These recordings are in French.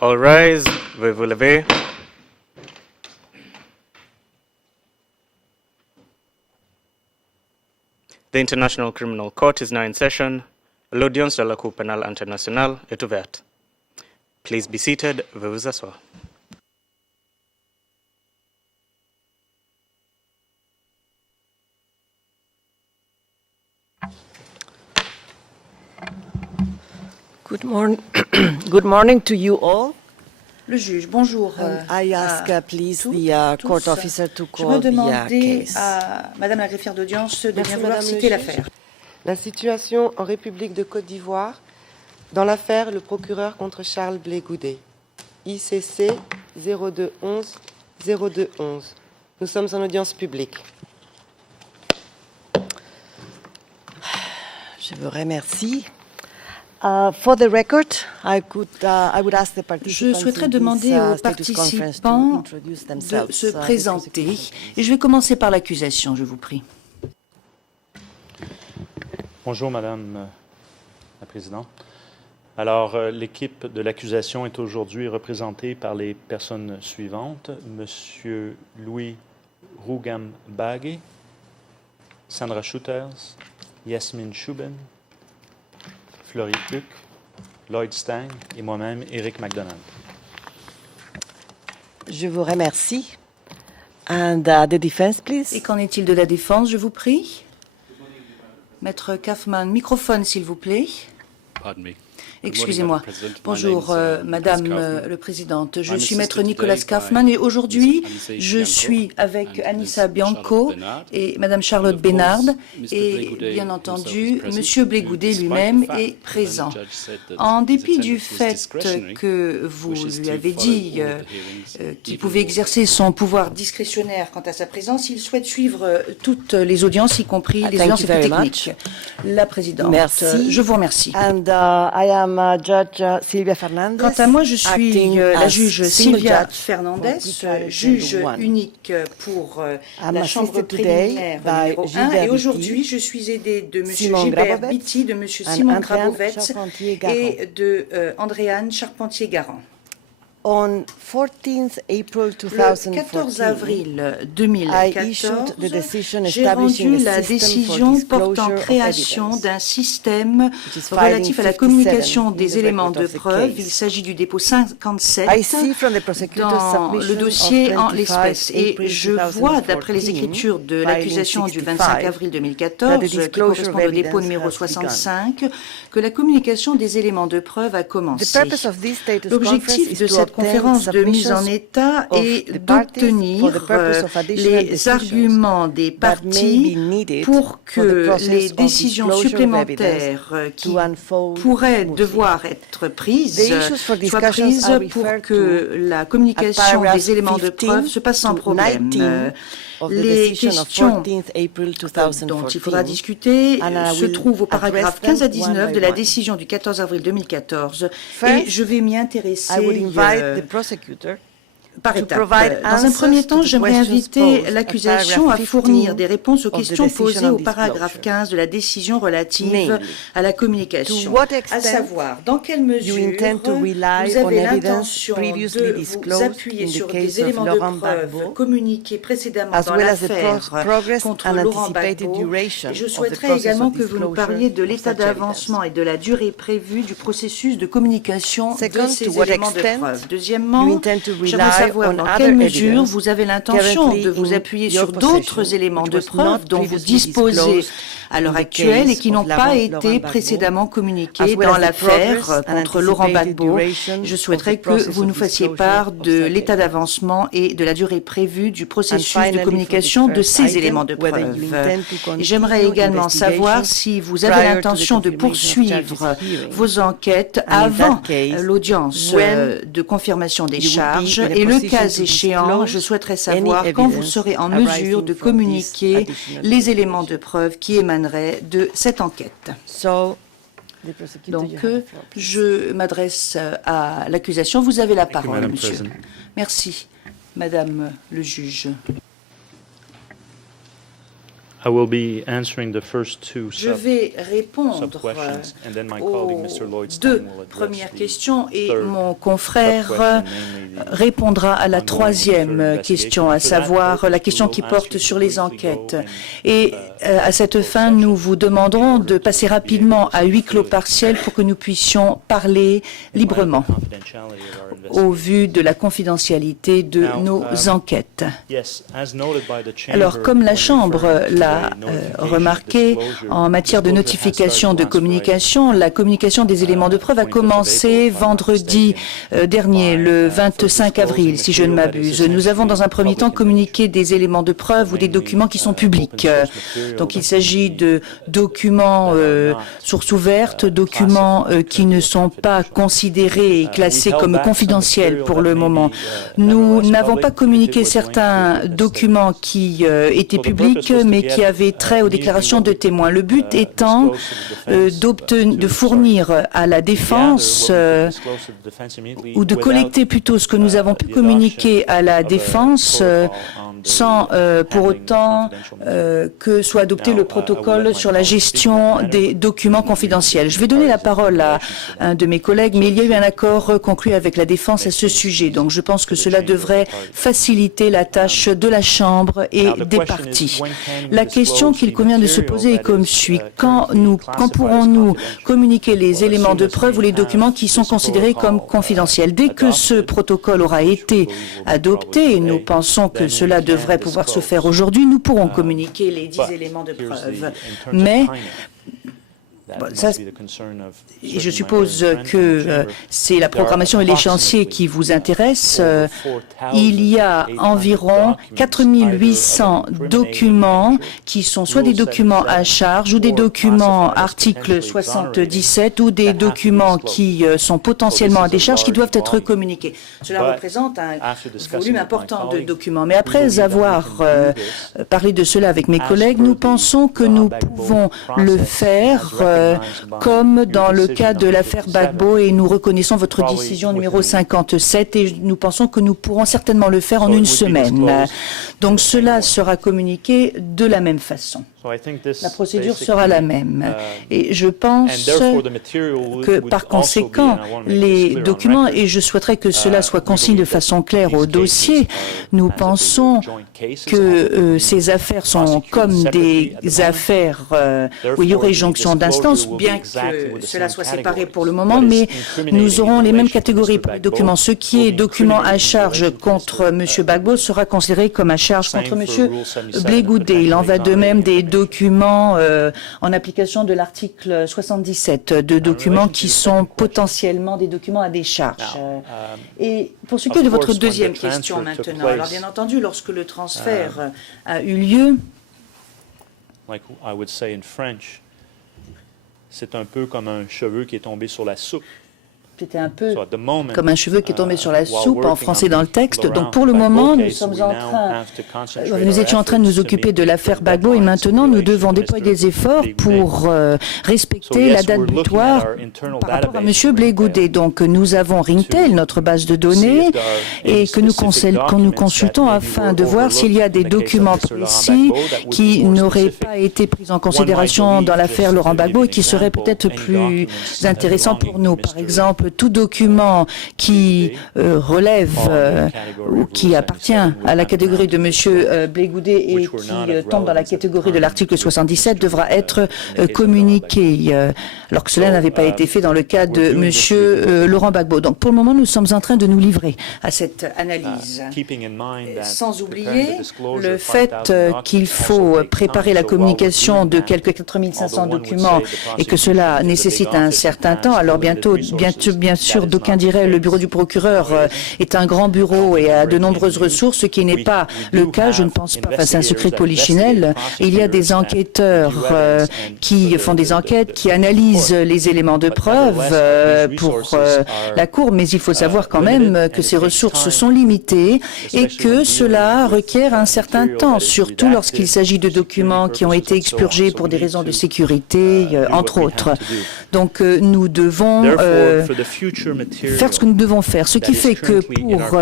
All rise, veuillez vous lever. The International Criminal Court is now in session. L'audience de la Cour pénale internationale est ouverte. Please be seated, veuillez vous asseoir. Good morning. Good morning to you all. Le juge, bonjour. I ask, please, tous, the tous. court officer to Je me call the demandais case. à Madame la greffière d'audience de Merci, bien vouloir Madame le citer juge. l'affaire. La situation en République de Côte d'Ivoire dans l'affaire le procureur contre Charles Blé Goudet. ICC 0211-0211. Nous sommes en audience publique. Je vous remercie. For the record, I would ask the Je participants souhaiterais in this, demander aux status conference to participants introduce de themselves, se the présenter. prosecution. Et je vais commencer par l'accusation, je vous prie. Bonjour, Madame la Présidente. Alors, l'équipe de l'accusation est aujourd'hui représentée par les personnes suivantes. Monsieur Louis Rougambage, Sandra Shooters, Yasmine Chouben, Florie Huck, Lloyd Stang et moi-même, Éric MacDonald. Je vous remercie. And the defense, please. Et qu'en est-il de la défense, je vous prie? Maître Kaufman, microphone, s'il vous plaît. Pardon me. Excusez-moi. Bonjour, Madame le Présidente. Je I'm suis assisted Maître today Nicolas by Kaufman et aujourd'hui, Ms. Anissa je Bianco suis avec and Anissa Ms. Bianco Charlotte Bénard. et Madame Charlotte And of course, Bénard. Mr. Et Blé-Goudet bien himself entendu, is present, Monsieur Blé-Goudet despite lui-même the fact est that présent. the judge said that En his dépit du attendance was fait discretionary, que vous which is lui to avez follow dit all the hearings, qu'il even pouvait more. exercer son pouvoir discrétionnaire quant à sa présence, il souhaite suivre toutes les audiences, y compris les Thank audiences you les plus very techniques. La Présidente, Merci. je vous remercie. And I am Judge Silvia Fernandez. Quant à moi, je suis acting la as juge single Sylvia judge Fernandez, for Detroit juge 1. unique pour I'm la chambre assisted today préliminaire by numéro 1. Gilbert Et aujourd'hui, Bitty, je suis aidée de M. Simon Gilbert Grabovets Bitty, de M. and Simon Andréane Grabovets Charpentier-Garand. et de Andréane Charpentier-Garand. On 14th April Le 14 2014, avril I issued the 2014, decision j'ai establishing rendu a la system for décision disclosure portant of création evidence, d'un système is relatif à la 57 communication in des the éléments record de of the preuve. case. Il s'agit du dépôt 57 I see from the prosecutor's dans le submission dossier of en 25 l'espèce. Et April je vois, d'après les 2014, écritures de filing l'accusation du 25 65, avril that 2014, the qui disclosure correspond of au dépôt evidence numéro has 65, que la communication des éléments de preuve a The commencé. purpose of this status L'objectif conference de is to cette obtain conférence de mise en submissions état of est the parties d'obtenir for the purpose of additional les decisions arguments des that may parties be needed pour for the que process les of décisions disclosure of supplémentaires evidence qui to unfold pourraient smoothly. devoir être prises The issues for soient discussions prises are pour referred que la communication paragraph des éléments de 15 preuve se passe sans to problème. 19 of the Les decision of questions 14th April dont il faudra 2014 discuter and I se will trouvent au paragraphe address 15 à them one 19 by de la one. décision du 14 avril 2014 First, et je vais m'y intéresser I would invite the prosecutor par to étapes. provide Dans un answers premier to temps, the j'aimerais questions inviter posed l'accusation at à paragraph fournir 15 des réponses aux of the questions decision posées on au paragraphe disclosure. 15 de la décision relative Namely, à la communication. to what À extent savoir, dans quelle mesure you intend to rely vous on avez evidence l'intention previously de vous disclosed appuyer in the sur case des of éléments de Laurent preuve Gbagbo, communiqués précédemment as dans well as the l'affaire progress contre and Laurent anticipated Gbagbo. duration Et je of the souhaiterais process également of que vous nous disclosure parliez de of l'état such evidence. d'avancement et de la durée prévue du processus de communication de Second, ces to what éléments de extent preuve. you Deuxièmement, intend to j'aimerais rely savoir on dans other quelle mesure evidence vous avez l'intention currently de vous in appuyer your sur d'autres possession, éléments which de was preuve not dont vous previously disposez disclosed à l'heure in the actuelle et case qui n'ont of pas Laurent été Gbagbo, précédemment as communiquées well dans as the l'affaire progress and contre Laurent anticipated Gbagbo. duration Je of souhaiterais the que process vous of nous fassiez disclosure part of de such l'état evidence. d'avancement et de la durée prévue du processus finally, de for communication the de first ces item, éléments de whether preuve. you intend to continue Et j'aimerais également savoir investigations si vous avez prior to the l'intention de confirmation of charges poursuivre hearing. vos enquêtes And in avant that case, l'audience when de confirmation des you will be charges in a et le position cas to échéant, disclose je souhaiterais any savoir quand vous evidence serez en arising mesure de from this communiquer additional les éléments information. de preuve qui émaneraient de cette enquête. So, the prosecutor, Donc, you have the floor, please. je m'adresse à l'accusation. Vous avez la Thank you, parole, Madam monsieur. President. Merci, Madame le juge. I will be answering the first two Je vais répondre sub-questions, and then my aux colleague, Mr. Lloyd deux Stein, will address premières the questions et third mon confrère sub-question, namely the répondra à la ongoing troisième further question, à investigation. For that savoir la purpose, question we qui will porte ask you sur to les briefly enquêtes. go and, Et à cette fin, nous vous demandons de passer rapidement à huis clos partiel pour que nous puissions parler librement confidentiality of our au investigation. vu de la confidentialité de Now, nos enquêtes. Yes, as noted by the chamber, Alors, comme la when Chambre referring to l'a the notification, remarqué, disclosure, en matière de disclosure has notification started de last Friday. communication, la communication des éléments de preuve a 25th commencé of April, if I'm not vendredi mistaken, dernier, le by, 25 avril, si je ne m'abuse. Nous avons dans un premier temps communiqué des éléments de preuve ou des documents qui sont publics. Donc il s'agit de documents sources ouvertes, documents qui ne sont pas considérés et classés comme confidentiels pour le moment. Nous n'avons pas communiqué certains documents qui étaient publics, mais qui avaient trait aux déclarations de témoins. Le but étant de fournir à la défense ou de collecter plutôt ce que nous avons pu communiquer à la défense sans pour autant que soit adopté le protocole sur la gestion des documents confidentiels. Je vais donner la parole à un de mes collègues, mais il y a eu un accord conclu avec la défense à ce sujet. Donc je pense que cela devrait faciliter la tâche de la Chambre et des parties. La question qu'il convient de se poser est comme suit. Quand pourrons-nous communiquer les éléments de preuve ou les documents qui sont considérés comme confidentiels? Dès que ce protocole aura été adopté, et nous pensons que cela devrait pouvoir se faire aujourd'hui, nous pourrons communiquer les 10 éléments de preuve. Mais et je suppose que c'est la programmation et l'échéancier qui vous intéressent. Il y a environ 4800 documents qui sont soit des documents à charge ou des documents article 77 ou des documents qui sont potentiellement à décharge qui doivent être communiqués. Cela représente un volume important de documents. Mais après avoir parlé de cela avec mes collègues, nous pensons que nous pouvons le faire comme dans le cas de l'affaire Gbagbo, et nous reconnaissons votre décision numéro 57 et nous pensons que nous pourrons certainement le faire en une semaine. Donc cela sera communiqué de la même façon. La procédure sera la même. Et je pense que, par conséquent, les documents, et je souhaiterais que cela soit consigné de façon claire au dossier, nous pensons que ces affaires sont comme des affaires où il y aurait jonction d'instances, bien que cela soit séparé pour le moment, mais nous aurons les mêmes catégories pour les documents. Ce qui est document à charge contre M. Gbagbo sera considéré comme à charge contre M. Blé Goudé. Il en va de même des documents en application de l'article 77, de documents qui sont potentiellement des documents à décharge. Et pour ce qui est de votre deuxième question maintenant, alors bien entendu, lorsque le transfert a eu lieu, like I would say in French, c'est un peu comme un cheveu qui est tombé sur la soupe. c'était un peu comme un cheveu qui est tombé sur la soupe en français dans le texte. Donc pour le moment, nous étions en train de nous occuper de l'affaire Gbagbo et maintenant nous devons déployer des efforts pour respecter la date butoir par rapport à M. Blé Goudé. Donc nous avons Ringtail, notre base de données, et que nous consultons afin de voir s'il y a des documents précis qui n'auraient pas été pris en considération dans l'affaire Laurent Gbagbo et qui seraient peut-être plus intéressants pour nous. Par exemple, tout document qui relève ou qui appartient à la catégorie de M. Blé Goudé et qui tombe dans la catégorie de l'article 77 devra être communiqué, alors que cela n'avait pas été fait dans le cas de M. Laurent Gbagbo. Donc pour le moment, nous sommes en train de nous livrer à cette analyse. Sans oublier le fait qu'il faut préparer la communication de quelques 4500 documents et que cela nécessite un certain temps. Alors bien sûr, d'aucuns diraient le bureau du procureur est un grand bureau et a de nombreuses ressources, ce qui n'est pas le cas, je ne pense pas. Enfin, c'est un secret de polichinelle. Il y a des enquêteurs qui font des enquêtes, qui analysent les éléments de preuve pour la Cour, mais il faut savoir quand même que ces ressources sont limitées et que cela requiert un certain temps, surtout lorsqu'il s'agit de documents qui ont été expurgés pour des raisons de sécurité, entre autres. Donc nous devons faire ce que nous devons faire. Ce qui fait que pour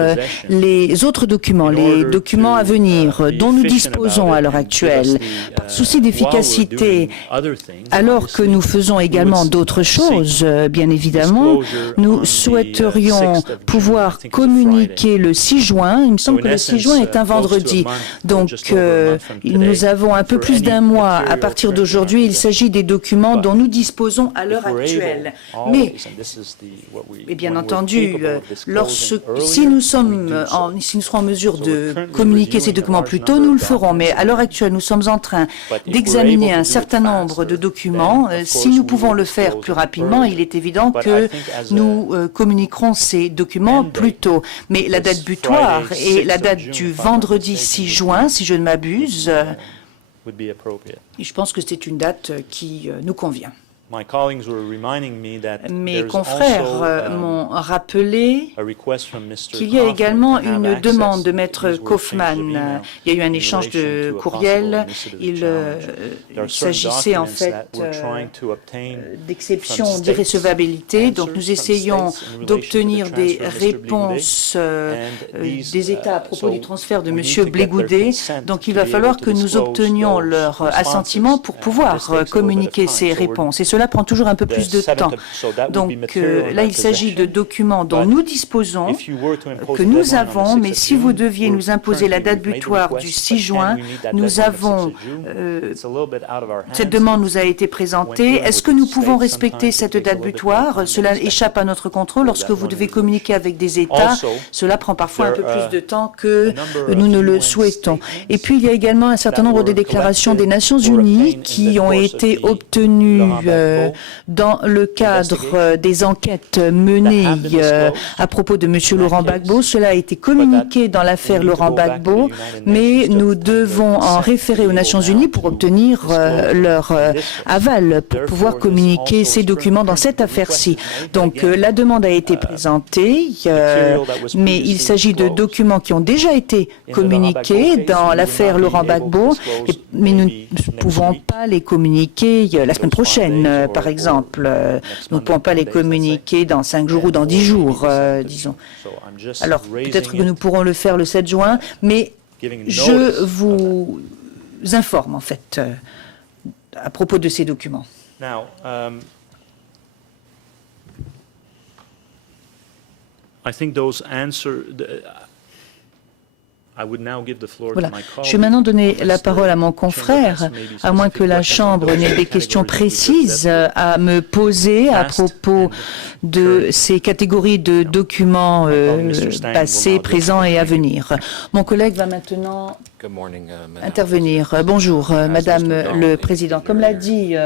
les autres documents, les documents à venir dont nous disposons à l'heure actuelle, par souci d'efficacité, alors que nous faisons également d'autres choses, bien évidemment, nous souhaiterions pouvoir communiquer le 6 juin. Il me semble que le 6 juin est un vendredi. Donc, nous avons un peu plus d'un mois à partir d'aujourd'hui. Il s'agit des documents dont nous disposons à l'heure actuelle. Mais, et bien entendu, si nous serons en mesure de communiquer ces documents plus tôt, nous le ferons. Mais à l'heure actuelle, nous sommes en train d'examiner un certain nombre de documents. Si nous pouvons le faire plus rapidement, il est évident que nous communiquerons ces documents plus tôt. Mais la date butoir est la date du vendredi 6 juin, si je ne m'abuse. Et je pense que c'est une date qui nous convient. Mes confrères m'ont rappelé qu'il y a également une demande de Maître Kaufmann. Il y a eu un échange de courriels. Il s'agissait en fait d'exceptions d'irrecevabilité. Donc nous essayons d'obtenir des réponses des États à propos du transfert de M. Blé-Goudet. Donc il va falloir que nous obtenions leur assentiment pour pouvoir communiquer ces réponses. Et cela prend toujours un peu plus de temps. Donc là, il s'agit de documents dont nous disposons, que nous avons, mais si vous deviez nous imposer la date butoir du 6 juin, nous avons... cette demande nous a été présentée. Est-ce que nous pouvons respecter cette date butoir? Cela échappe à notre contrôle. Lorsque vous devez communiquer avec des États, cela prend parfois un peu plus de temps que nous ne le souhaitons. Et puis, il y a également un certain nombre de déclarations des Nations Unies qui ont été obtenues dans le cadre des enquêtes menées à propos de M. Laurent Gbagbo. Cela a été communiqué dans l'affaire Laurent Gbagbo, mais nous devons en référer aux Nations Unies pour obtenir leur aval, pour pouvoir communiquer ces documents dans cette affaire-ci. Donc la demande a été présentée, mais il s'agit de documents qui ont déjà été communiqués dans l'affaire Laurent Gbagbo, mais nous ne pouvons pas les communiquer la semaine prochaine, par exemple. Nous ne pouvons pas les communiquer dans 5 jours ou dans 10 jours, disons. Alors, peut-être que nous pourrons le faire le 7 juin, mais je vous informe, en fait, à propos de ces documents. Voilà. Je vais maintenant donner la parole à mon confrère, à moins que la Chambre n'ait des questions précises à me poser à propos de ces catégories de documents passés, présents et à venir. Mon collègue va maintenant intervenir. Bonjour, Madame le Président. Comme l'a dit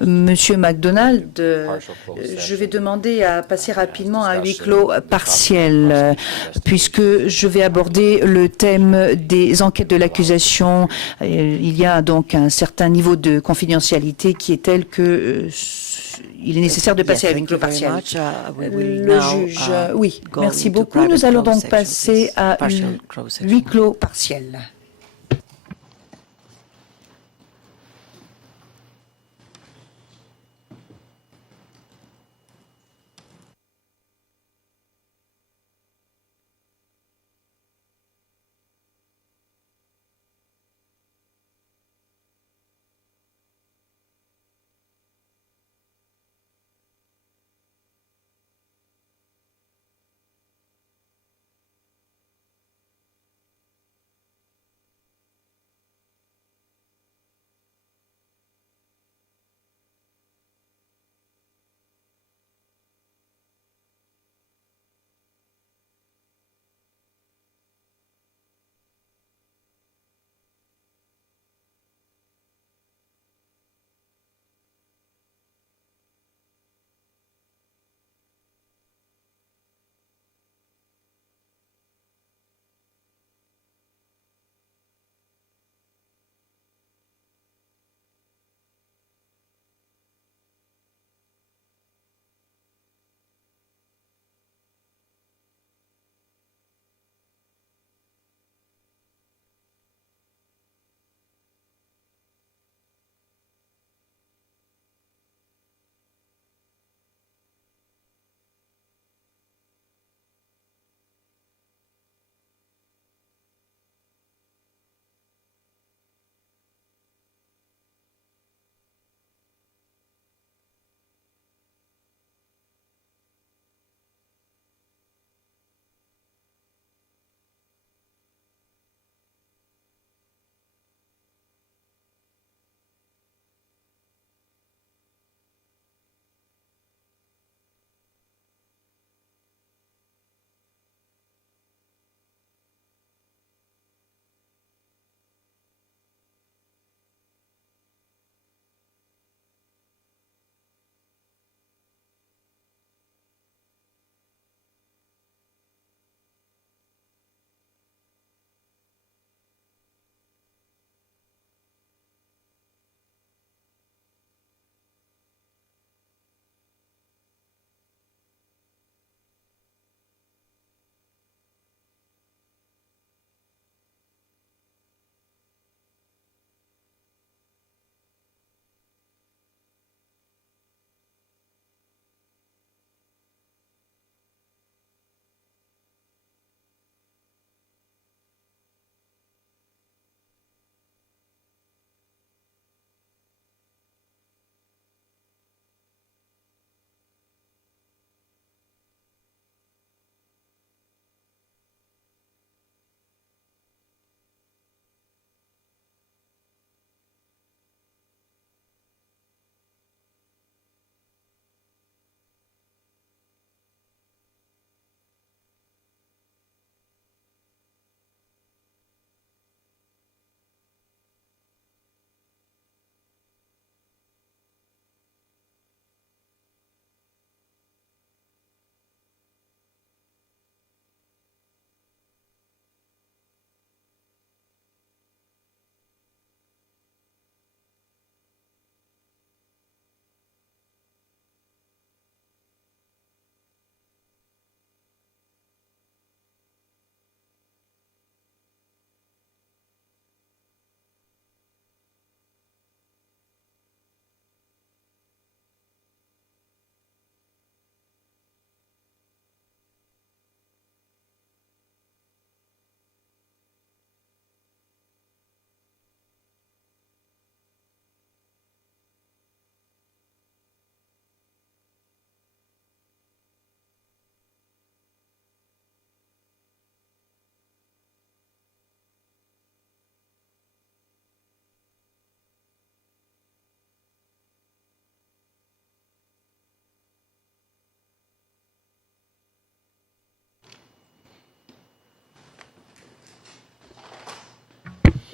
Monsieur MacDonald, je vais demander à passer rapidement à huis clos partiel, puisque je vais aborder le thème des enquêtes de l'accusation. Il y a donc un certain niveau de confidentialité qui est tel que il est nécessaire de passer à huis clos partiel. Le juge, oui, merci beaucoup. Nous allons donc passer à huis clos partiel.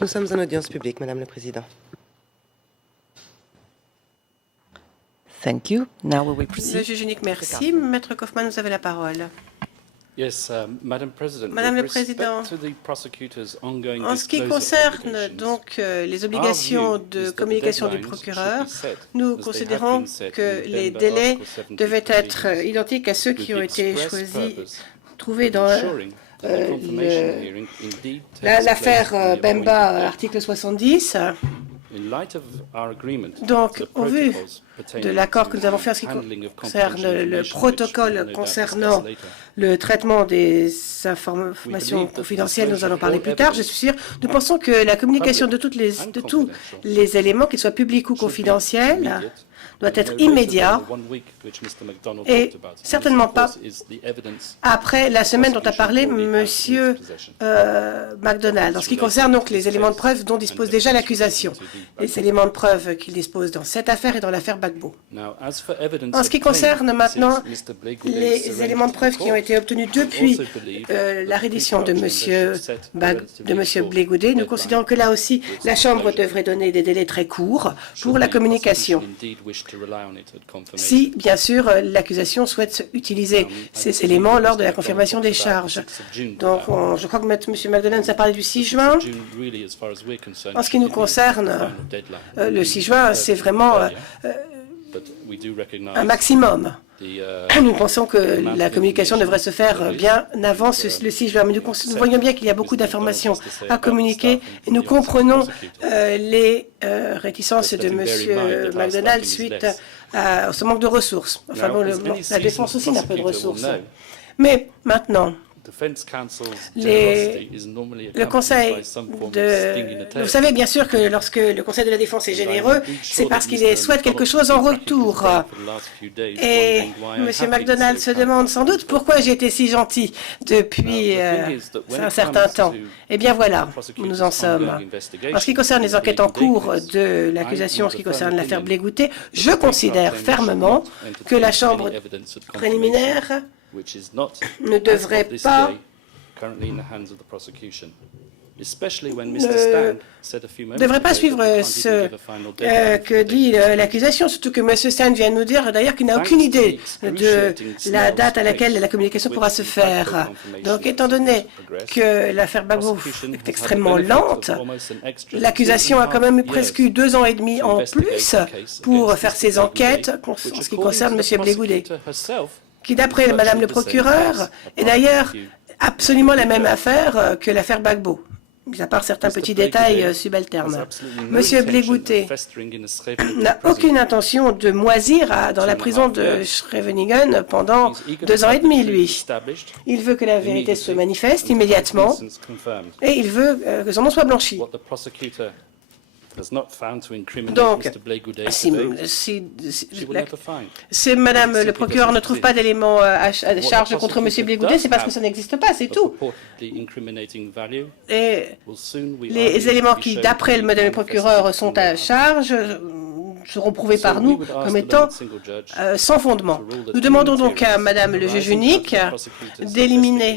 Nous sommes en audience publique, Madame le Président. Thank you. Now we will proceed. Le juge unique, merci. Maître Kaufmann, vous avez la parole. Yes, Madam President. Madame with le Président, respect to the prosecutor's ongoing en ce qui disclosure concerne obligations, donc les obligations de communication du procureur, nous considérons que les délais devaient être identiques à ceux qui ont été choisis, trouvés dans l'affaire Bemba, article 70. Donc, au vu de l'accord que nous avons fait en ce qui concerne le protocole concernant le traitement des informations confidentielles, nous allons parler plus tard, je suis sûr. Nous pensons que la communication de tous les éléments, qu'ils soient publics ou confidentiels, doit être immédiat et certainement pas après la semaine dont a parlé M. MacDonald. En ce qui concerne donc les éléments de preuve dont dispose déjà l'accusation, les éléments de preuve qu'il dispose dans cette affaire et dans l'affaire Gbagbo. En ce qui concerne maintenant les éléments de preuve qui ont été obtenus depuis la reddition de M. Blé Goudet, nous considérons que là aussi, la Chambre devrait donner des délais très courts pour la communication. Si, bien sûr, l'accusation souhaite utiliser ces éléments lors de la confirmation des charges. Donc, je crois que M. MacDonald nous a parlé du 6 juin. En ce qui nous concerne, le 6 juin, c'est vraiment un maximum. Nous pensons que la communication devrait se faire bien avant le 6 juin. Mais nous voyons bien qu'il y a beaucoup d'informations à communiquer et nous comprenons les réticences de M. MacDonald suite à ce manque de ressources. Enfin bon, la défense aussi n'a pas de ressources. Mais maintenant, le Conseil vous savez bien sûr que lorsque le Conseil de la Défense est généreux, c'est parce qu'il souhaite quelque chose en retour. Et M. MacDonald se demande sans doute pourquoi j'ai été si gentil depuis un certain temps. Eh bien voilà, où nous en sommes. En ce qui concerne les enquêtes en cours de l'accusation, en ce qui concerne l'affaire Blé Goudet, je considère fermement que la Chambre préliminaire ne devrait pas suivre ce que dit l'accusation, surtout que M. Stein vient de nous dire d'ailleurs qu'il n'a aucune idée de la date à laquelle la communication pourra se faire. Donc, étant donné que l'affaire Gbagbo est extrêmement lente, l'accusation a quand même eu presque 2 ans et demi en plus pour faire ses enquêtes en ce qui concerne M. Blé Goudet, qui, d'après Madame le procureur, est d'ailleurs absolument la même affaire que l'affaire Gbagbo, mis à part certains petits détails subalternes. Monsieur Blé Goudet n'a aucune intention de moisir dans la prison de Scheveningen pendant 2 ans et demi, lui. Il veut que la vérité se manifeste immédiatement et il veut que son nom soit blanchi. Donc, si Madame le procureur ne trouve pas d'éléments à charge contre M. Blé Goudet, c'est parce que ça n'existe pas, c'est tout. Et les éléments qui, d'après Madame le procureur, sont à charge seront prouvés par nous comme étant sans fondement. Nous demandons donc à Madame le juge unique d'éliminer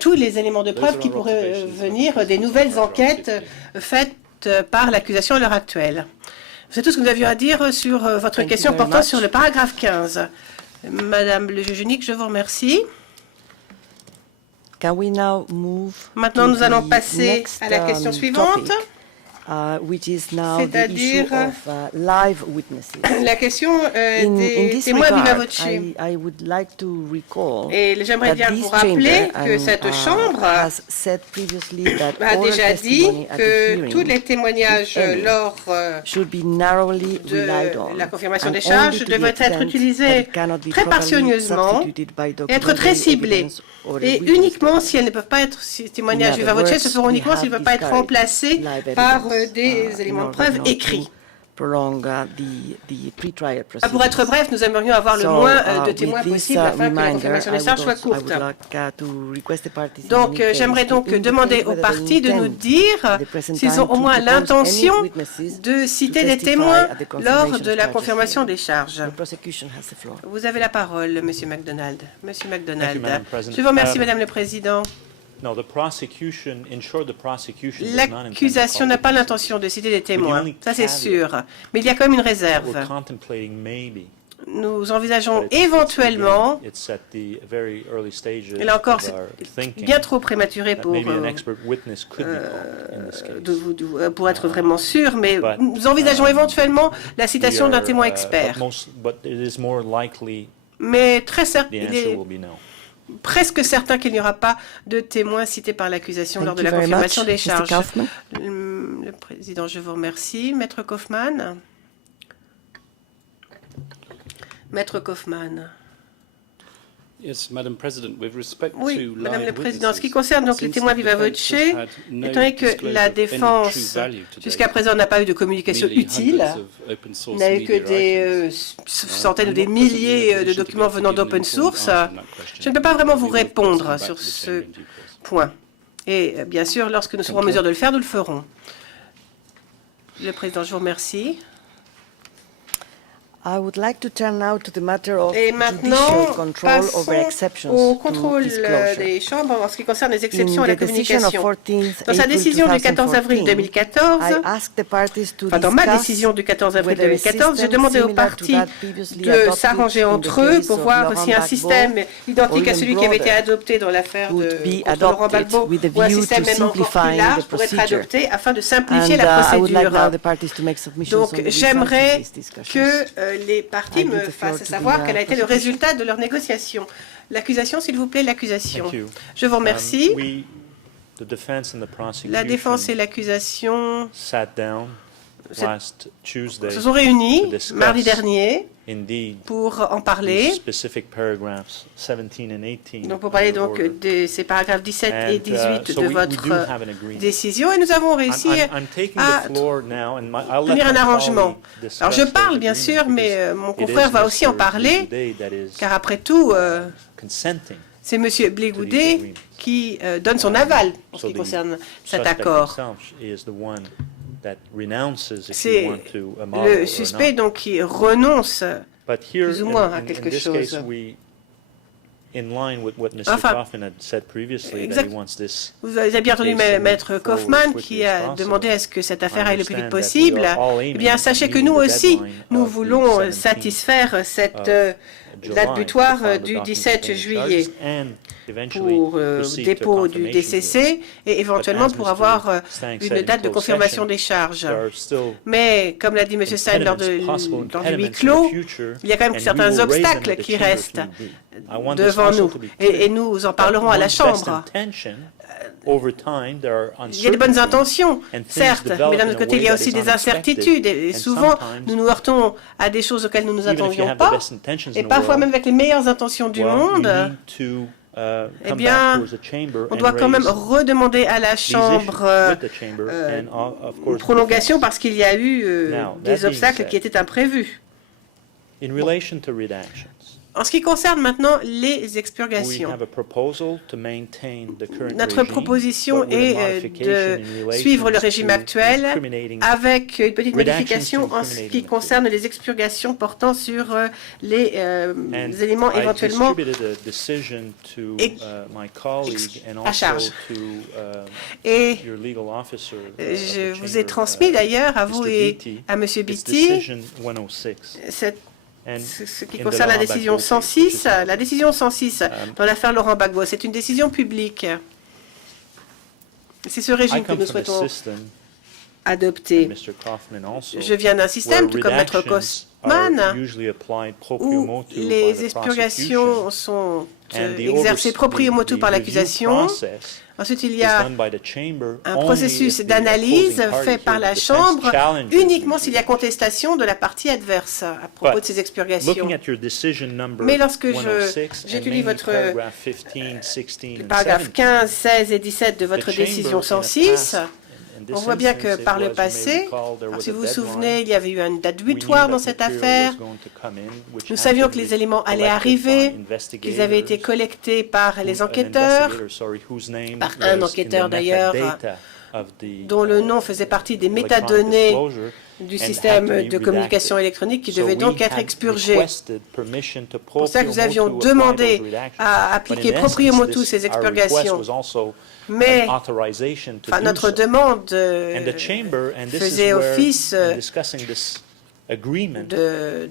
tous les éléments de preuve qui pourraient venir des nouvelles enquêtes faites par l'accusation à l'heure actuelle. C'est tout ce que nous avions à dire sur votre question portant sur le paragraphe 15. Madame le juge unique, je vous remercie. Maintenant, nous allons passer à la question suivante. C'est-à-dire la question des témoins viva voce. Et j'aimerais bien vous rappeler que cette Chambre a déjà dit que tous les témoignages lors de la confirmation des charges devraient être utilisés très parcimonieusement et être très ciblés. Et uniquement si elles ne peuvent pas être, ces témoignages viva voce se feront uniquement s'ils ne peuvent pas être remplacés par des éléments de preuve écrits. prolong the pre-trial proceedings. Pour être bref, nous aimerions avoir le moins de with témoins this, possible afin que la reminder, confirmation des I charges would soit also- I courte. would like, to request the parties in Donc, any case j'aimerais to donc indicate demander aux whether they parties de nous intend dire at the present s'ils time ont au to moins propose any l'intention witnesses de to citer des testify témoins at the lors confirmation de la charges confirmation hearing. des charges. The prosecution has the floor. Vous avez la parole, Monsieur MacDonald. Monsieur MacDonald. Madam President. Je vous remercie, Madame le Président. No, the prosecution, in short, the prosecution does not intend to L'accusation n'a call pas witnesses. l'intention de citer des témoins, only ça c'est caveat sûr. Mais il y a quand même une réserve. We're contemplating maybe, Nous envisageons but éventuellement, again, it's at the very early stages et là encore, of our c'est thinking, bien trop prématuré that pour, maybe an expert witness could be called in this case. pour être vraiment sûr, mais But, nous envisageons éventuellement la citation We d'un are, témoin expert. but it is more likely Mais très the certain, il answer est will be no. presque certain qu'il n'y aura pas de témoins cités par l'accusation lors Thank de you la very confirmation much, des Mr. charges. Kaufman. Le Président, je vous remercie. Maître Kaufmann. Maître Kaufmann. Yes, Madam President, with respect Oui, to Madame live le Président, en ce qui witnesses, concerne donc les since témoins the viva defense voce, has had no étant donné que disclosure la of any défense, true value to jusqu'à date, présent, n'a pas eu de communication merely utile, hundreds of open source n'a eu que media des items. centaines ou I'm des not presently in a milliers de position to documents be able to venant give an d'open informed source. answer on that question. Je ne peux pas vraiment vous We will répondre come back sur to the ce chamber in due course. point. Et bien sûr, lorsque nous serons en mesure de le faire, nous le ferons. Le Président, je vous remercie. I would like to turn now to the matter of Et maintenant, judicial control over passons exceptions au to contrôle disclosure. des chambres en ce qui concerne les exceptions In à la the decision of communication. 14th Dans sa April décision du 14 avril 2014, 2014, I asked the parties to enfin dans ma discuss décision du 14 avril whether a 2014, j'ai system demandé aux similar to parties that previously de adopted s'arranger in the entre eux case pour of voir Laurent si un Gbagbo système identique à or celui even qui avait été broader adopté dans l'affaire would de be contre Laurent adopted Gbagbo with a ou un view système to même encore plus simplifying large the pourrait être procedure. adopté afin de simplifier And la I would like now procédure. the parties to make submissions Donc on the results of j'aimerais these discussions. que les parties I me give the floor fassent to the savoir quel a été le prosecution. résultat de leur négociation. L'accusation, s'il vous plaît, l'accusation. Thank you. Je vous remercie. The defense and the La défense et prosecution l'accusation sat down C'est- last Tuesday, se sont réunis to discuss mardi dernier indeed, pour en these parler. specific paragraphs 17 and 18. Donc pour parler of your donc order. de ces paragraphes 17 et And, 18 so de we votre do have an agreement. décision et nous avons réussi I'm taking à the floor now, and I'll let tenir un my arrangement. colleague discuss Alors je those parle bien agreements sûr, mais because mon it confrère is va aussi en Mr. parler, Bligoudet that is, car après tout, consenting. c'est M. Bligoudet qui donne son aval en ce So qui the concerne cet suspect accord. himself is the one that renounces, if you C'est want to, a model le or suspect not. donc qui renonce. But here, plus ou moins à in quelque this chose. case, in line with what Mr. Enfin, Kaufman had said previously, that exact- he wants this. Vous avez bien entendu case to Maître move Kaufmann forward as qui quickly as a possible. demandé à ce que cette affaire aille le plus vite understand that possible. we are all Eh aiming bien, at sachez que meeting nous the aussi, deadline nous of the voulons 17th satisfaire cette of date July butoir to file the du documents 17 containing juillet charges and eventually pour proceed to dépôt du confirmation hearing. DCC et éventuellement But as pour Mr. avoir Stang said une in date de closed confirmation session, des charges. there are still Mais, comme l'a dit M. Stein lors possible du huis impediments clos, in the future, il y a quand même and we certains will raise them obstacles at the qui chamber if restent need be. I want this devant also nous to be clear. et nous en parlerons à la That Chambre. one's best intention, over time, there are Il y a des bonnes uncertainties, intentions, and things certes, develop mais d'un in autre a côté, il y way a that aussi is des unexpected, incertitudes et and souvent, sometimes, nous nous heurtons à des choses auxquelles nous ne nous even if you attendions have the pas. best intentions Et in the parfois, world, même avec les meilleures intentions du well, monde, you need to, eh come bien, back towards the chamber on and doit quand même raise redemander à la these issues Chambre with the chamber and, of une course, the prolongation defense. parce qu'il y a eu Now, that des being obstacles said, qui étaient imprévus. In relation to redactions, En ce qui concerne maintenant les we expurgations, have a proposal to maintain the current notre regime, proposition but with a est modification de in relation suivre le régime to actuel incriminating avec une petite redactions modification to en ce incriminating qui concerne les expurgations portant sur les And éléments I éventuellement distributed a decision to ex- my colleague and à charge. also to et your legal officer. of je the vous ai chamber, transmis d'ailleurs à vous Mr. et Beattie, à M. its Beattie decision 106. ce qui in the concerne la Laurent décision Gbagbo case, 106, which is la décision 106 dans l'affaire Laurent Gbagbo, c'est une décision publique. C'est ce I régime que come nous from a souhaitons system, adopter. Mr. Kaufman also, Je viens d'un système, where tout comme Maître redactions Kaufmann, are usually applied proprio où motu by les the expurgations prosecution, sont and the exercées proprio motu par review l'accusation. process Ensuite, il y is a done by the chamber un only processus if the d'analyse opposing party, fait par here, la the defense, Chambre challenges uniquement the s'il y a contestation de la partie adverse à propos But de ces expurgations. Looking at your decision number Mais lorsque 106 and j'étudie mainly votre paragraph 15, 16, les and paragraphes 17, 15, 16 et 17 de votre the chamber décision in a 106, past- On voit bien que par le passé, si vous vous souvenez, il y avait eu une date butoir dans cette affaire. Nous savions que les éléments allaient arriver, qu'ils avaient été collectés par les enquêteurs, par un enquêteur d'ailleurs, dont le nom faisait partie des métadonnées du système de communication électronique qui devait donc être expurgé. C'est pour ça que nous avions demandé à appliquer proprio motu ces expurgations. Mais notre demande faisait office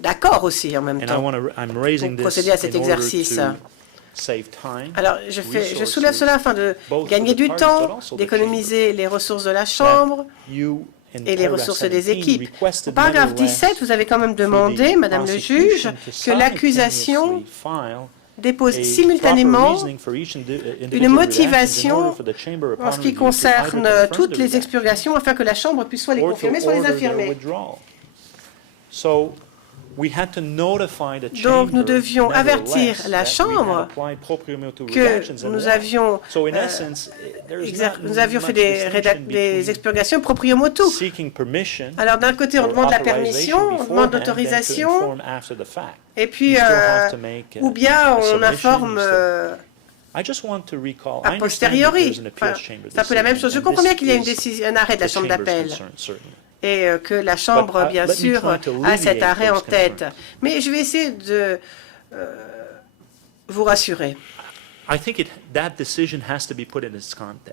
d'accord aussi en même temps pour procéder à cet exercice. Alors, je soulève cela afin de gagner du temps, d'économiser les ressources de la Chambre et les ressources des équipes. Au paragraphe 17, vous avez quand même demandé, Madame le juge, que l'accusation dépose simultanément une motivation en ce qui concerne toutes les expurgations afin que la Chambre puisse soit les confirmer, soit les infirmer. Donc nous devions avertir la Chambre que nous avions fait des expurgations proprio motu. Alors d'un côté on demande la permission, on demande l'autorisation, et puis ou bien on informe a posteriori. Enfin, c'est un peu la même chose. Je comprends bien qu'il y a un arrêt de la Chambre d'appel et que la Chambre, bien sûr, a cet arrêt en tête. Mais je vais essayer de vous rassurer.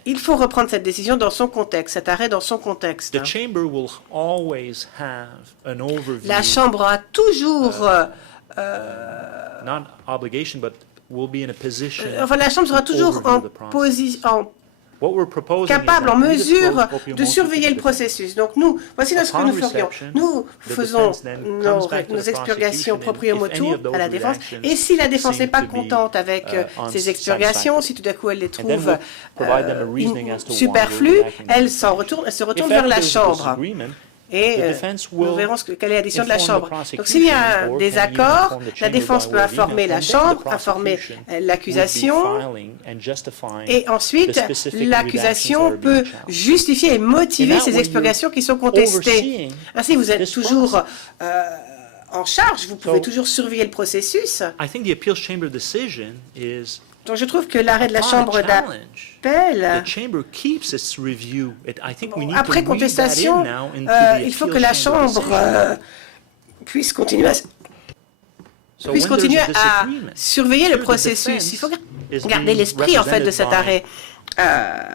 Il faut reprendre cette décision dans son contexte, cet arrêt dans son contexte. La Chambre a toujours la Chambre sera toujours capable, en mesure de surveiller le processus. Donc voici ce que nous ferions. Nous faisons nos expurgations proprio motu à la défense, et si la défense n'est pas contente avec ces expurgations, si tout d'un coup elle les trouve superflues, elle se retourne vers la Chambre. Et nous verrons quelle est la décision de la Chambre. Donc s'il y a des accords, la défense peut informer la Chambre, informer l'accusation, et ensuite l'accusation peut justifier et motiver ces expurgations qui sont contestées. Ainsi, vous êtes toujours en charge, vous pouvez toujours surveiller le processus. Donc je trouve que l'arrêt de la Chambre d'appel, après contestation, il faut que la Chambre puisse continuer à surveiller le processus. Il faut garder l'esprit en fait de cet arrêt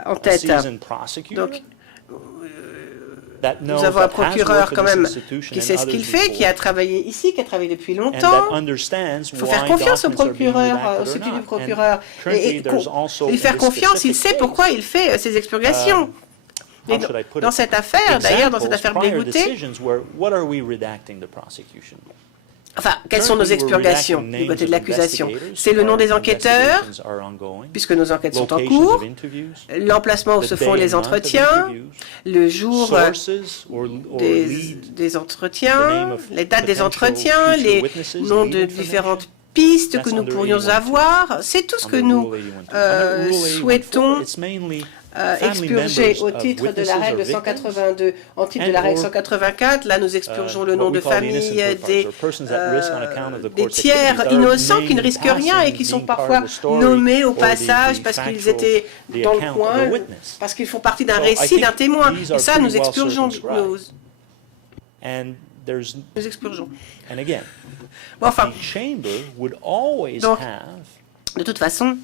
en tête. Donc, nous avons un procureur quand même qui sait ce qu'il fait, qui a travaillé ici, qui a travaillé depuis longtemps. Il faut faire confiance au procureur, au statut du procureur, et lui faire confiance. Il sait pourquoi il fait ces expurgations. Et dans cette affaire, d'ailleurs, dans cette affaire Blé-Goutet, enfin, quelles sont nos expurgations du côté de l'accusation? C'est le nom des enquêteurs, puisque nos enquêtes sont en cours, l'emplacement où se font les entretiens, le jour des entretiens, les dates des entretiens, les noms de différentes pistes que nous pourrions avoir. C'est tout ce que nous souhaitons expurger au titre de la règle 182. En titre de la règle 184, là nous expurgeons le nom de famille des tiers innocents qui ne risquent rien et qui sont parfois nommés au passage parce qu'ils étaient dans le coin, parce qu'ils font partie d'un récit d'un témoin. Et ça, nous expurgeons. Nous expurgeons. Bon, enfin, donc, de toute façon,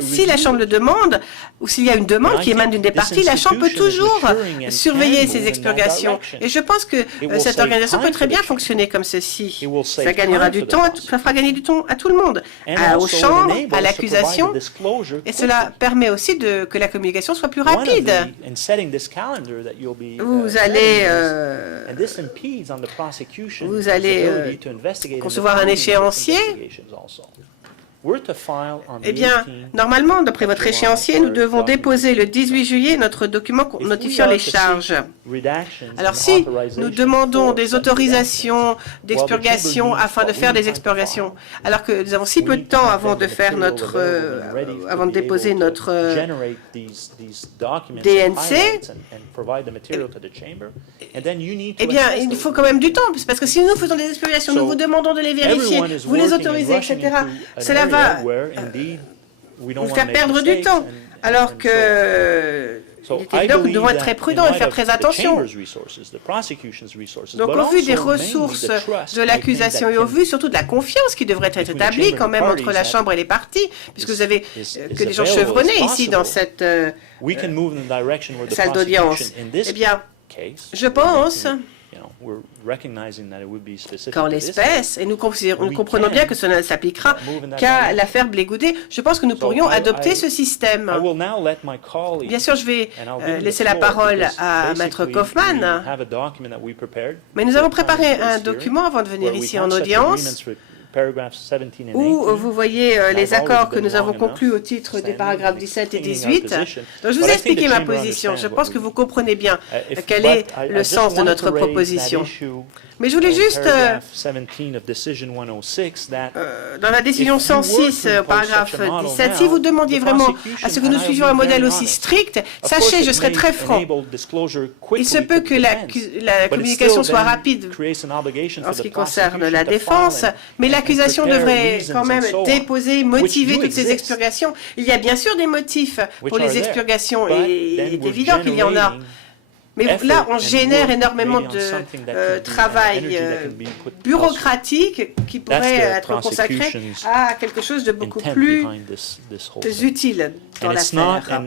si la Chambre le demande, ou s'il y a une demande qui émane d'une des parties, la Chambre peut toujours surveiller ces expurgations. Et je pense que cette organisation peut très bien fonctionner comme ceci. Ça gagnera du temps, ça fera gagner du temps à tout le monde, aux chambres, à l'accusation, et cela permet aussi que la communication soit plus rapide. Vous allez concevoir un échéancier. Eh bien, normalement, d'après votre échéancier, nous devons déposer le 18 juillet notre document notifiant les charges. Alors, si nous demandons des autorisations d'expurgation afin de faire des expurgations, alors que nous avons si peu de temps avant de faire avant de déposer notre DNC, eh bien, il faut quand même du temps, parce que si nous faisons des expurgations, nous vous demandons de les vérifier, vous les autorisez, etc., cela va vous faire perdre du temps, alors que il est évident que nous devons être très prudents et faire très attention. Donc, au vu des ressources de l'accusation et au vu surtout de la confiance qui devrait être établie quand même entre la Chambre et les parties, puisque vous avez que des gens chevronnés ici dans cette salle d'audience, eh bien, je pense qu'en l'espèce, et nous comprenons bien que cela ne s'appliquera qu'à l'affaire Blé Goudet, je pense que nous pourrions adopter ce système. Bien sûr, je vais laisser la parole à Maître Kaufmann, mais nous avons préparé un document avant de venir ici en audience, où vous voyez les accords que nous avons conclus au titre des paragraphes 17 et 18. Donc, je vous ai expliqué ma position. Je pense que vous comprenez bien quel est le sens de notre proposition. Mais je voulais juste, dans la décision 106, paragraphe 17, si vous demandiez vraiment à ce que nous suivions un modèle aussi strict, sachez, je serai très franc. Il se peut que la communication soit rapide en ce qui concerne la défense, mais l'accusation devrait quand même déposer, motiver toutes ces expurgations. Il y a bien sûr des motifs pour les expurgations, et il est évident qu'il y en a. Mais là, on génère énormément de travail bureaucratique qui pourrait être consacré à quelque chose de beaucoup plus utile dans l'affaire.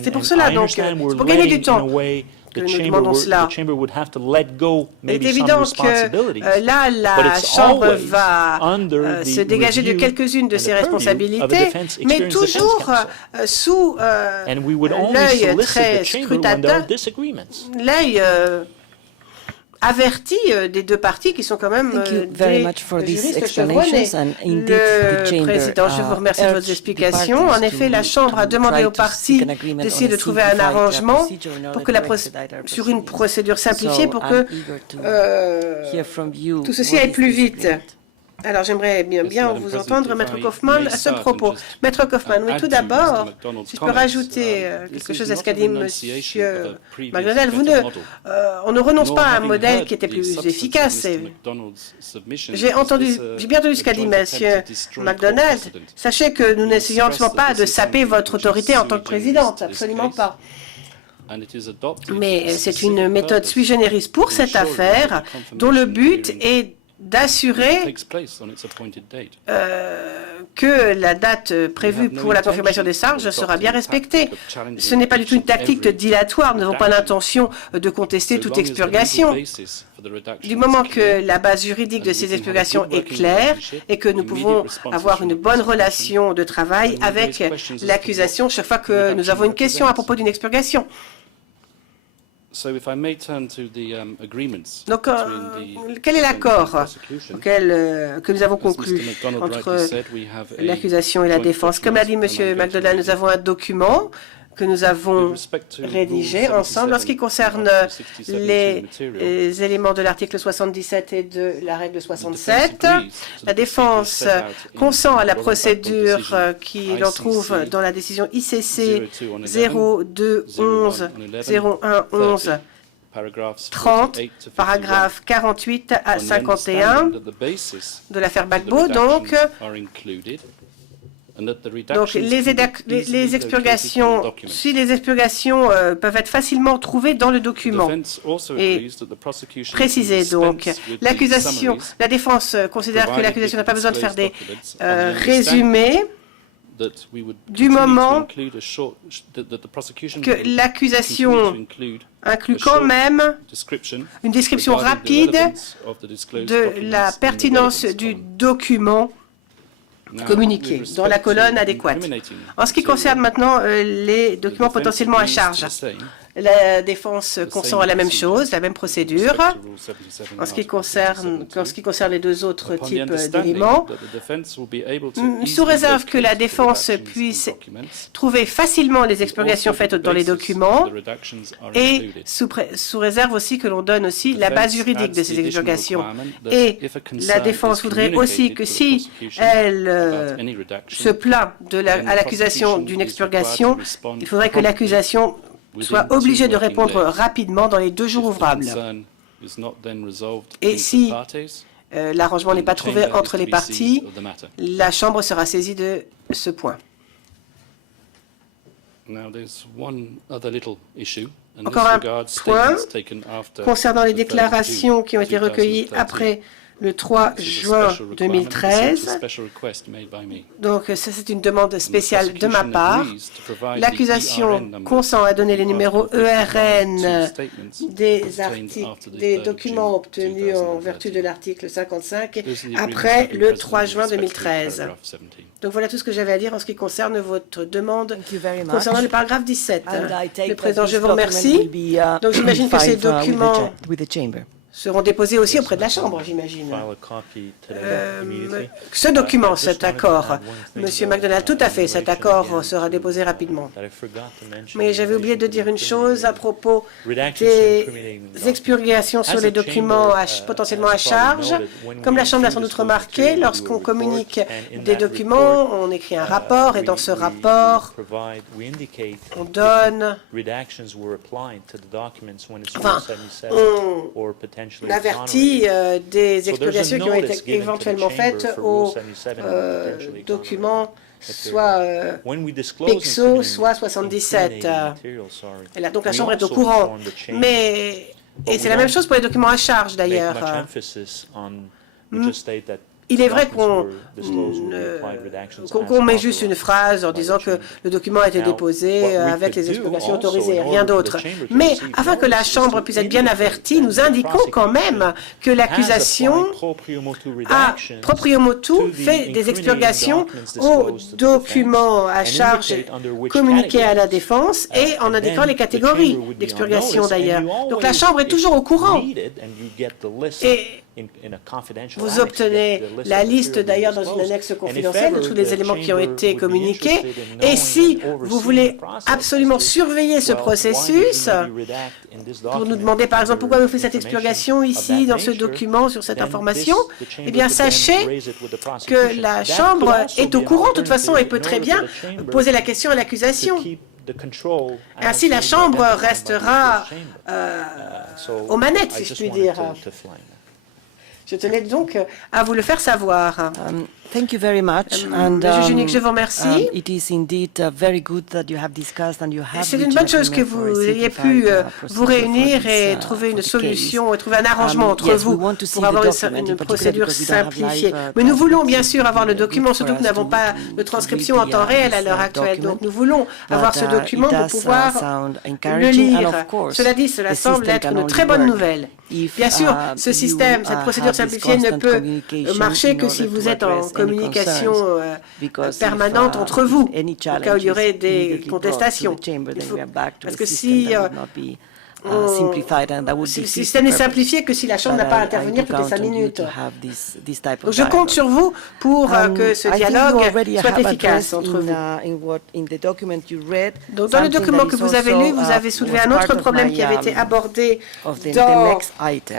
C'est pour cela, donc, pour gagner du temps, que nous demandons cela. Il est évident que là, la Chambre va se dégager de quelques-unes de ses responsabilités, mais toujours sous l'œil très scrutateur, l'œil averti des deux parties qui sont quand même des juristes chevronnés. Le président, je vous remercie de vos explications. En effet, la Chambre a demandé aux parties d'essayer de trouver un arrangement pour que sur une procédure simplifiée pour que tout ceci aille plus vite. Alors, j'aimerais bien vous entendre, Maître Kaufmann, à ce propos. Maître Kaufmann, oui, tout d'abord, si je peux rajouter quelque chose à ce qu'a dit M. McDonald, on ne renonce pas à un modèle qui était plus efficace. J'ai bien entendu ce qu'a dit M. McDonald. Sachez que nous n'essayons absolument pas de saper votre autorité en tant que présidente, absolument pas. Mais c'est une méthode sui generis pour cette affaire, dont le but est d'assurer que la date prévue pour la confirmation des charges sera bien respectée. Ce n'est pas du tout une tactique dilatoire. Nous n'avons pas l'intention de contester toute expurgation. Du moment que la base juridique de ces expurgations est claire et que nous pouvons avoir une bonne relation de travail avec l'accusation chaque fois que nous avons une question à propos d'une expurgation. Donc, quel est l'accord que nous avons conclu entre l'accusation et la défense? Comme l'a dit M. McDonald, nous avons un document que nous avons rédigé ensemble en ce qui concerne les éléments de l'article 77 et de la règle 67. La défense consent à la procédure qui l'on trouve dans la décision ICC 0211-0111 30, paragraphes 48 à 51 de l'affaire Gbagbo, donc les expurgations, si les expurgations peuvent être facilement trouvées dans le document et précisées, donc l'accusation, la défense considère que l'accusation n'a pas besoin de faire des résumés du moment que l'accusation inclut quand même une description rapide de la pertinence du document communiqué dans la colonne adéquate. En ce qui concerne maintenant les documents potentiellement à charge, La défense consent à la même chose, la même procédure, en ce qui concerne les deux autres types d'éléments, sous réserve que la défense puisse trouver facilement les expurgations faites dans les documents et sous réserve aussi que l'on donne aussi la base juridique de ces expurgations. Et la défense voudrait aussi que si elle se plaint à l'accusation d'une expurgation, il faudrait que l'accusation soit obligée de répondre rapidement dans les 2 jours ouvrables. Et si l'arrangement n'est pas trouvé entre les parties, la Chambre sera saisie de ce point. Encore un point concernant les déclarations qui ont été recueillies après le 3 juin 2013. Donc, ça, c'est une demande spéciale de ma part. L'accusation consent à donner les numéros ERN des documents obtenus en vertu de l'article 55 après le 3 juin 2013. Donc, voilà tout ce que j'avais à dire en ce qui concerne votre demande concernant le paragraphe 17. Le Président, je vous remercie. Donc, j'imagine que ces documents seront déposés aussi auprès de la Chambre, j'imagine. Ce document, cet accord, Monsieur McDonald, tout à fait, cet accord sera déposé rapidement. Mais j'avais oublié de dire une chose à propos des expurgations sur les documents potentiellement à charge. Comme la Chambre l'a sans doute remarqué, lorsqu'on communique des documents, on écrit un rapport et dans ce rapport, on donne... Enfin, on avertit des expurgations qui ont été éventuellement faites aux documents, soit PIXO, soit 77. Donc la Chambre est au courant. Et c'est la même chose pour les documents à charge, d'ailleurs. Il est vrai qu'on met juste une phrase en disant que le document a été déposé avec les expurgations autorisées, rien d'autre. Mais afin que la Chambre puisse être bien avertie, nous indiquons quand même que l'accusation a proprio motu fait des expurgations aux documents à charge communiqués à la défense et en indiquant les catégories d'expurgation d'ailleurs. Donc la Chambre est toujours au courant. Et vous obtenez la liste d'ailleurs dans une annexe confidentielle de tous les éléments qui ont été communiqués. Et si vous voulez absolument surveiller ce processus, pour nous demander par exemple pourquoi vous faites cette expurgation ici dans ce document sur cette information, eh bien sachez que la Chambre est au courant de toute façon et peut très bien poser la question à l'accusation. Ainsi, la Chambre restera aux manettes, si je puis dire. Je tenais donc à vous le faire savoir. Thank you very much. Monsieur Junique, je vous remercie. It is indeed very good that you have discussed and you have C'est une bonne chose que vous ayez pu vous réunir et trouver une solution et trouver un arrangement entre vous pour avoir une procédure simplifiée. Mais nous voulons bien sûr avoir le document, surtout que nous n'avons pas de transcription en temps réel à l'heure actuelle. Donc nous voulons avoir ce document pour pouvoir le lire. Cela dit, cela semble être une très bonne nouvelle. Bien sûr, ce système, cette procédure simplifiée ne peut marcher que si vous êtes en communication permanente entre vous, au cas où il y aurait des contestations. Parce que si le système n'est simplifié que si la Chambre n'a pas à intervenir toutes les 5 minutes. Donc je compte sur vous pour que ce dialogue soit efficace entre vous. Donc dans le document que vous avez lu, vous avez soulevé un autre problème qui avait été abordé dans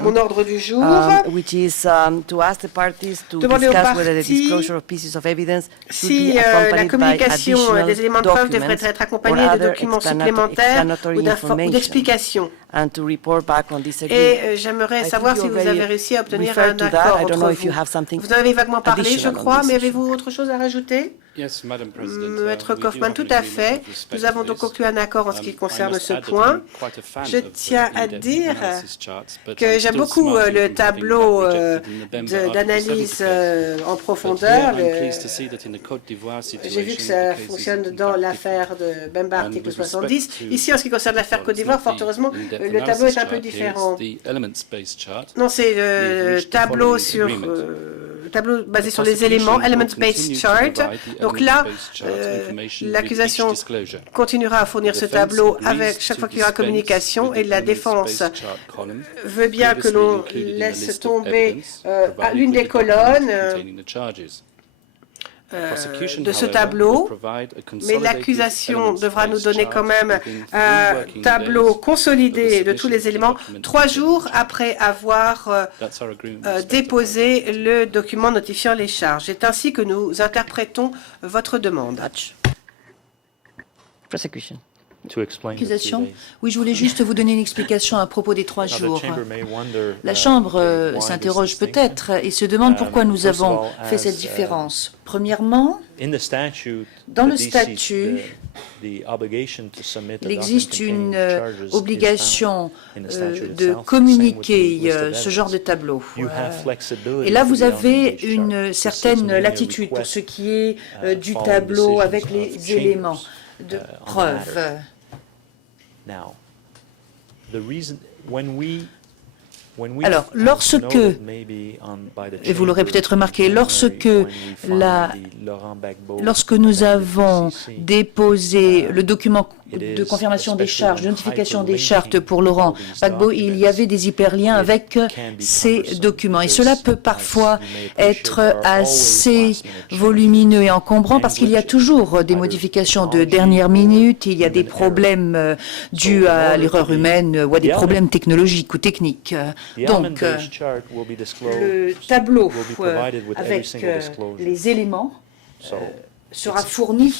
mon ordre du jour. Demander aux parties si la communication des éléments de preuve devrait être accompagnée de documents supplémentaires ou d'explications. Et j'aimerais savoir si vous avez réussi à obtenir un accord entre vous. Vous en avez vaguement parlé, je crois, mais avez-vous autre chose à rajouter? Maître Kaufmann, tout à fait. Nous avons donc conclu un accord en ce qui concerne ce point. Je tiens à dire que j'aime beaucoup le tableau d'analyse en profondeur. J'ai vu que ça fonctionne dans l'affaire de Bemba, article 70. Ici, en ce qui concerne l'affaire Côte d'Ivoire, fort heureusement, le tableau est un peu différent. Non, c'est le tableau sur tableau basé sur les éléments, Element-Based Chart. Donc là, l'accusation continuera à fournir ce tableau avec chaque fois qu'il y aura communication, et la défense veut bien que l'on laisse tomber l'une des colonnes de ce tableau, mais l'accusation devra nous donner quand même un tableau consolidé de tous les éléments 3 jours après avoir déposé le document notifiant les charges. C'est ainsi que nous interprétons votre demande. Prosecution. Accusation. Oui, je voulais juste vous donner une explication à propos des 3 jours. La Chambre s'interroge peut-être et se demande pourquoi nous avons fait cette différence. Premièrement, dans le statut, il existe une obligation de communiquer ce genre de tableau. Et là, vous avez une certaine latitude pour ce qui est du tableau avec les éléments de preuve. Alors, lorsque, et vous l'aurez peut-être remarqué, lorsque nous avons déposé le document de confirmation des charges, de notification des chartes pour Laurent Gbagbo, il y avait des hyperliens avec ces documents. Et cela peut parfois être assez volumineux et encombrant parce qu'il y a toujours des modifications de dernière minute, il y a des problèmes dus à l'erreur humaine ou à des problèmes technologiques ou techniques. Donc, le tableau avec les éléments sera fourni.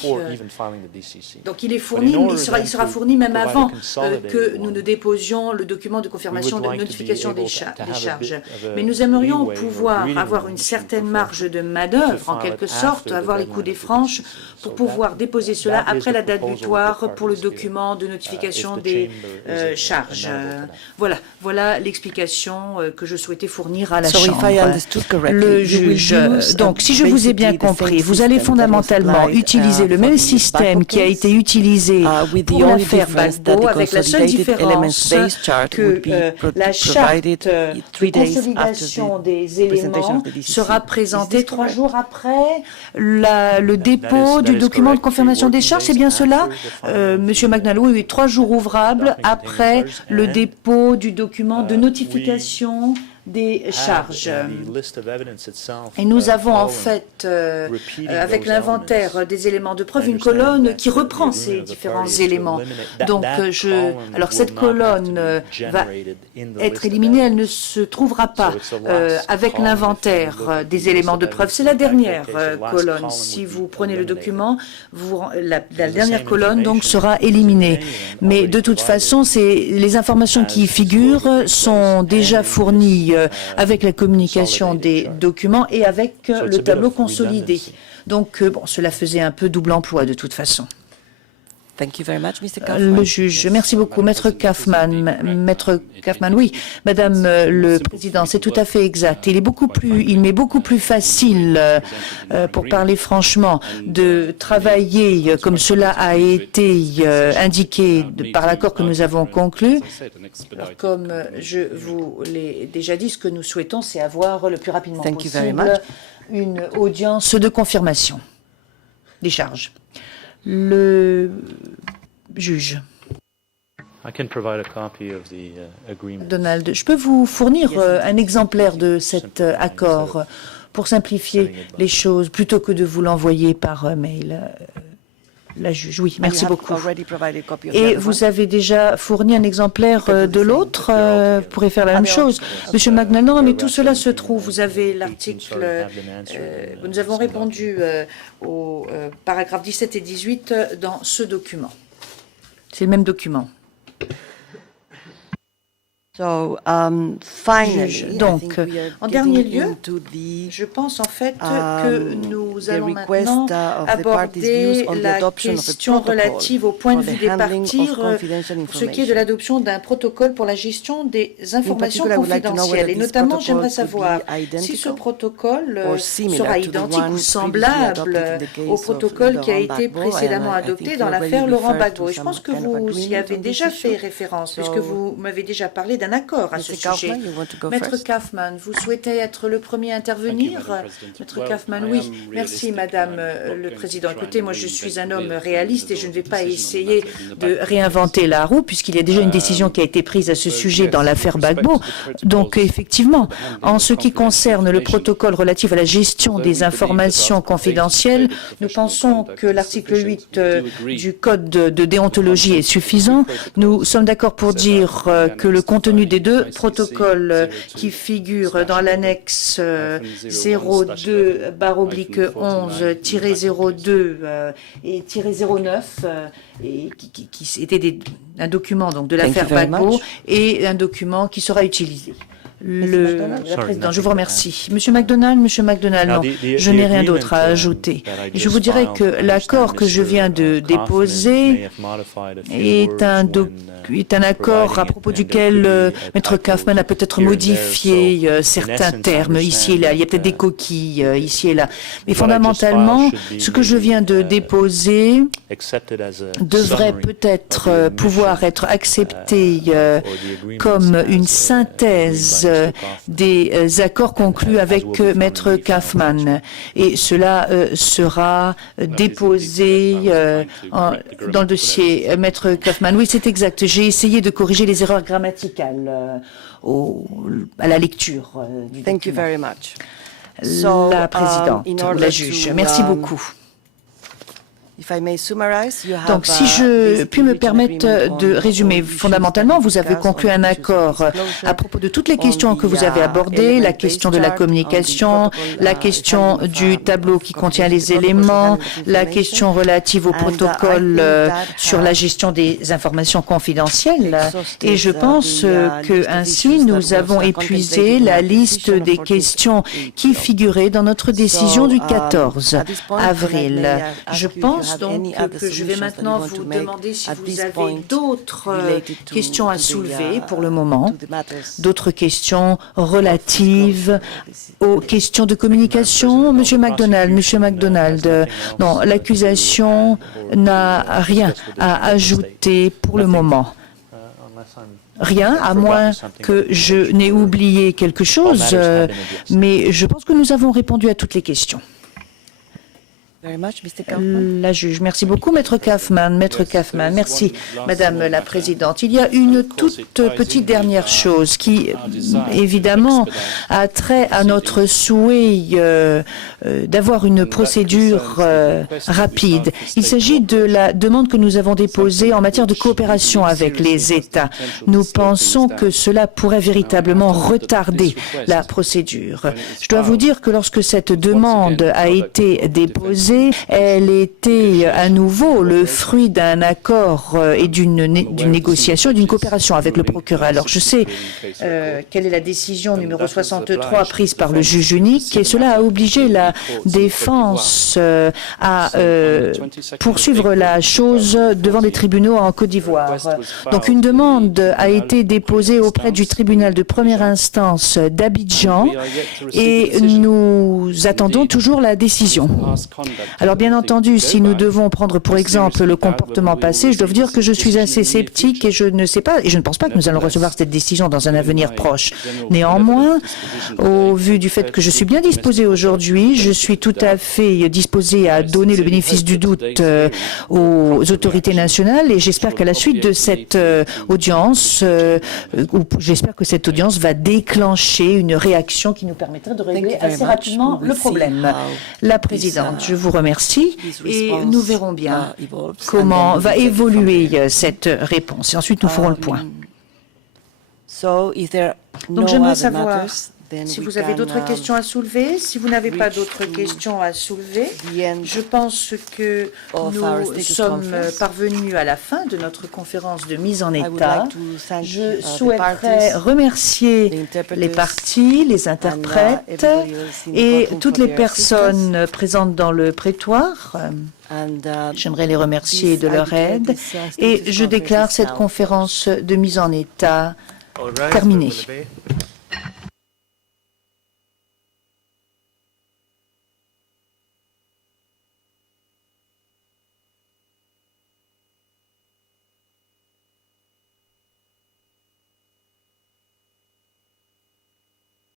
Donc il est fourni, mais il sera fourni même avant que nous ne déposions le document de confirmation de notification des charges. Mais nous aimerions pouvoir avoir une certaine marge de manœuvre, en quelque sorte, avoir les coups des franches pour pouvoir déposer cela après la date butoir pour le document de notification des charges. Voilà l'explication que je souhaitais fournir à la Chambre. Le juge, donc si je vous ai bien compris, vous allez fondamentalement utiliser le même système qui a été utilisé pour l'affaire Gbagbo, avec la seule différence que la charte de consolidation des éléments sera présentée 3 jours après le dépôt du document de confirmation des charges. C'est bien cela, Monsieur Magnal? Oui, 3 jours ouvrables après le dépôt du document de notification des charges. Et nous avons en fait, avec l'inventaire des éléments de preuve, une colonne qui reprend ces différents éléments. Donc, alors cette colonne va être éliminée, elle ne se trouvera pas avec l'inventaire des éléments de preuve. C'est la dernière colonne. Si vous prenez le document, la dernière colonne donc sera éliminée. Mais de toute façon, les informations qui y figurent sont déjà fournies avec la communication des documents et avec le tableau consolidé. Donc, cela faisait un peu double emploi de toute façon. Le juge, merci beaucoup. Maître Kaufmann, oui, Madame le Président, c'est tout à fait exact. Il m'est beaucoup plus facile, pour parler franchement, de travailler comme cela a été indiqué par l'accord que nous avons conclu. Alors, comme je vous l'ai déjà dit, ce que nous souhaitons, c'est avoir le plus rapidement possible une audience de confirmation des charges. Le juge. Donald, je peux vous fournir un exemplaire de cet accord pour simplifier les choses plutôt que de vous l'envoyer par mail. La juge, oui, merci beaucoup. Et vous avez déjà fourni un exemplaire de l'autre, vous pourrez faire la même chose. Monsieur Magnal, non, mais tout cela se trouve. Vous avez l'article, nous avons répondu au paragraphe 17 et 18 dans ce document. C'est le même document. Donc, en dernier lieu, je pense en fait que nous allons maintenant aborder la question relative au point de vue des parties pour ce qui est de l'adoption d'un protocole pour la gestion des informations confidentielles. Et notamment, j'aimerais savoir si ce protocole sera identique ou semblable au protocole qui a été précédemment adopté dans l'affaire Laurent Gbagbo. Et je pense que vous y avez déjà fait référence, puisque vous m'avez déjà parlé d'un accord à ce Mr. sujet. Kaufman, you want to go Maître first? Kaufman, vous souhaitez être le premier à intervenir? Maître Kaufman, oui. Merci, Madame le Président. Écoutez, moi, je suis un homme réaliste et je ne vais pas essayer de réinventer la roue puisqu'il y a déjà une décision qui a été prise à ce sujet dans l'affaire Gbagbo. Donc, effectivement, en ce qui concerne le protocole relatif à la gestion des informations confidentielles, nous pensons que l'article 8 du Code de déontologie est suffisant. Nous sommes d'accord pour dire que le contenu des deux protocoles qui figurent dans l'annexe 02/11-02 et -09 et qui était un document donc de l'affaire Gbagbo et un document qui sera utilisé. La Présidente, je vous remercie. Monsieur MacDonald, non, je n'ai rien d'autre à ajouter. Je vous dirais que l'accord que je viens de déposer est un accord à propos duquel Maître Kaufman a peut-être modifié certains termes ici et là. Il y a peut-être des coquilles ici et là. Mais fondamentalement, ce que je viens de déposer devrait peut-être pouvoir être accepté comme une synthèse des accords conclus avec Maître Kaufman. Et cela sera déposé dans le dossier. Maître Kaufman, oui, c'est exact. J'ai essayé de corriger les erreurs grammaticales à la lecture du document. Thank you very much. La Présidente, la juge, merci beaucoup. Donc, si je puis me permettre de résumer, fondamentalement, vous avez conclu un accord à propos de toutes les questions que vous avez abordées, la question de la communication, la question du tableau qui contient les éléments, la question relative au protocole sur la gestion des informations confidentielles. Et je pense que ainsi, nous avons épuisé la liste des questions qui figuraient dans notre décision du 14 avril. Je pense donc que je vais maintenant vous demander si vous avez d'autres questions à soulever pour le moment, d'autres questions relatives aux questions de communication. Monsieur MacDonald, non, l'accusation n'a rien à ajouter pour le moment. Rien, à moins que je n'ai oublié quelque chose, mais je pense que nous avons répondu à toutes les questions. La juge, merci beaucoup, Maître Kaufman. Merci, Madame la Présidente. Il y a une toute petite dernière chose qui, évidemment, a trait à notre souhait d'avoir une procédure rapide. Il s'agit de la demande que nous avons déposée en matière de coopération avec les États. Nous pensons que cela pourrait véritablement retarder la procédure. Je dois vous dire que lorsque cette demande a été déposée, elle était à nouveau le fruit d'un accord et d'une négociation et d'une coopération avec le procureur. Alors, je sais quelle est la décision numéro 63 prise par le juge unique et cela a obligé la défense à poursuivre la chose devant des tribunaux en Côte d'Ivoire. Donc, une demande a été déposée auprès du tribunal de première instance d'Abidjan et nous attendons toujours la décision. Alors, bien entendu, si nous devons prendre pour exemple le comportement passé, je dois vous dire que je suis assez sceptique et je ne sais pas, et je ne pense pas que nous allons recevoir cette décision dans un avenir proche. Néanmoins, au vu du fait que je suis bien disposé aujourd'hui, je suis tout à fait disposé à donner le bénéfice du doute aux autorités nationales et j'espère qu'à la suite de cette audience, j'espère que cette audience va déclencher une réaction qui nous permettrait de régler assez rapidement le problème. La Présidente, je vous remercie et nous verrons bien comment va évoluer cette réponse. Et ensuite, nous ferons le point. Donc, j'aimerais savoir si vous avez d'autres questions à soulever. Si vous n'avez pas d'autres questions à soulever, je pense que nous sommes parvenus à la fin de notre conférence de mise en état. Je souhaiterais remercier les parties, les interprètes et toutes les personnes présentes dans le prétoire. J'aimerais les remercier de leur aide et je déclare cette conférence de mise en état terminée.